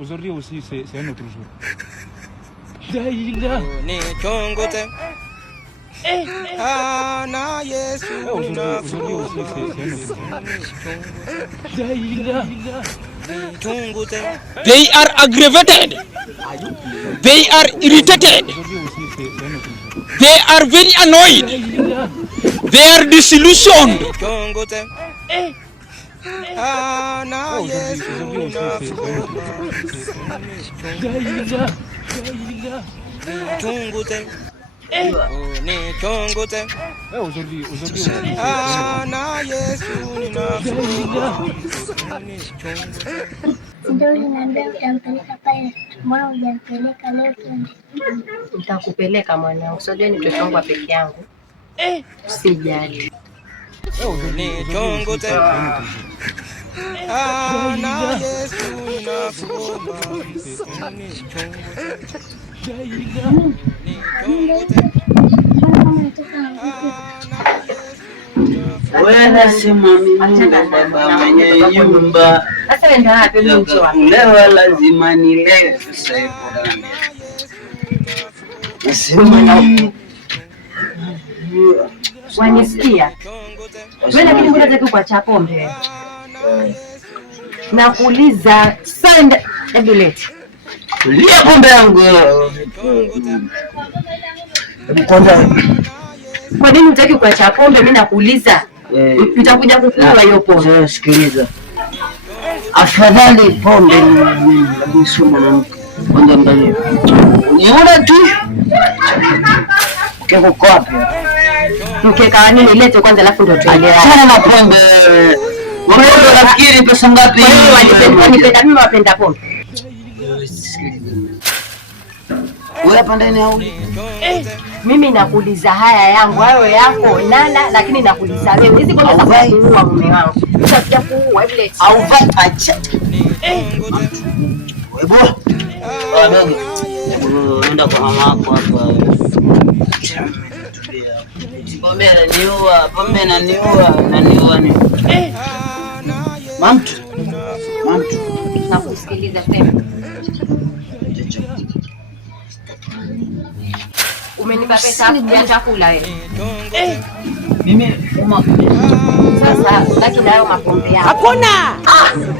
Aujourd'hui aussi, c'est un autre jour. Daïla. Ni chongote. Na Yesu. Aujourd'hui aussi, c'est un autre jour. Daïla. They are aggravated. They are irritated. They are very annoyed. They are disillusioned. Ndio niambia utampeleka pale. Mbona hujampeleka leo twende? Nitakupeleka mwanangu. Sio ni mtoto wangu peke yangu. Usijali. Ni chongo tena. Na Yesu ninakuomba. Wewe nasema mimi baba mwenye nyumba. Sasa ndio hapo mcho. Leo lazima nilewe sasa hivi. Nasema na wanisikia. Wewe lakini mbona unataka kuacha pombe? Nakuuliza send ebileti. Lia pombe yangu. Kwanza kwa nini unataka kuacha pombe? Mimi nakuuliza. Nitakuja kukunywa hiyo pombe. Sikiliza. Afadhali pombe ni sumu na kwanza ndani. Niona tu. Kiko kwapi? Mkeka nini lete kwanza alafu ndio tuendelee. Sana na pombe. Wewe unafikiri pesa ngapi? Wanipenda mimi wapenda pombe. Wewe hapa ndani au? Mimi nakuuliza haya yangu, hayo yako nana, lakini nakuuliza wewe. Hizi pombe za kuua mume wangu. Utakuja kuua vile. Au vai acha. Wewe bwana. Nenda kwa mama yako hapa. Pombe ananiua ni. Mamtu. Nakusikiliza tena. Umenipa pesa ya chakula wewe. Mimi uma sasa lakini nayo mapombe yako. Hakuna.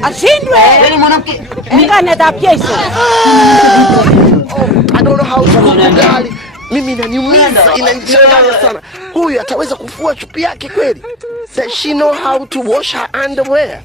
Ashindwe. Wewe mwanamke. Ngane da pieso. I don't know how to cook ugali. Mimi inaniumiza, inanichanganya sana. Huyu ataweza kufua chupi yake kweli? Does she know how to wash her underwear?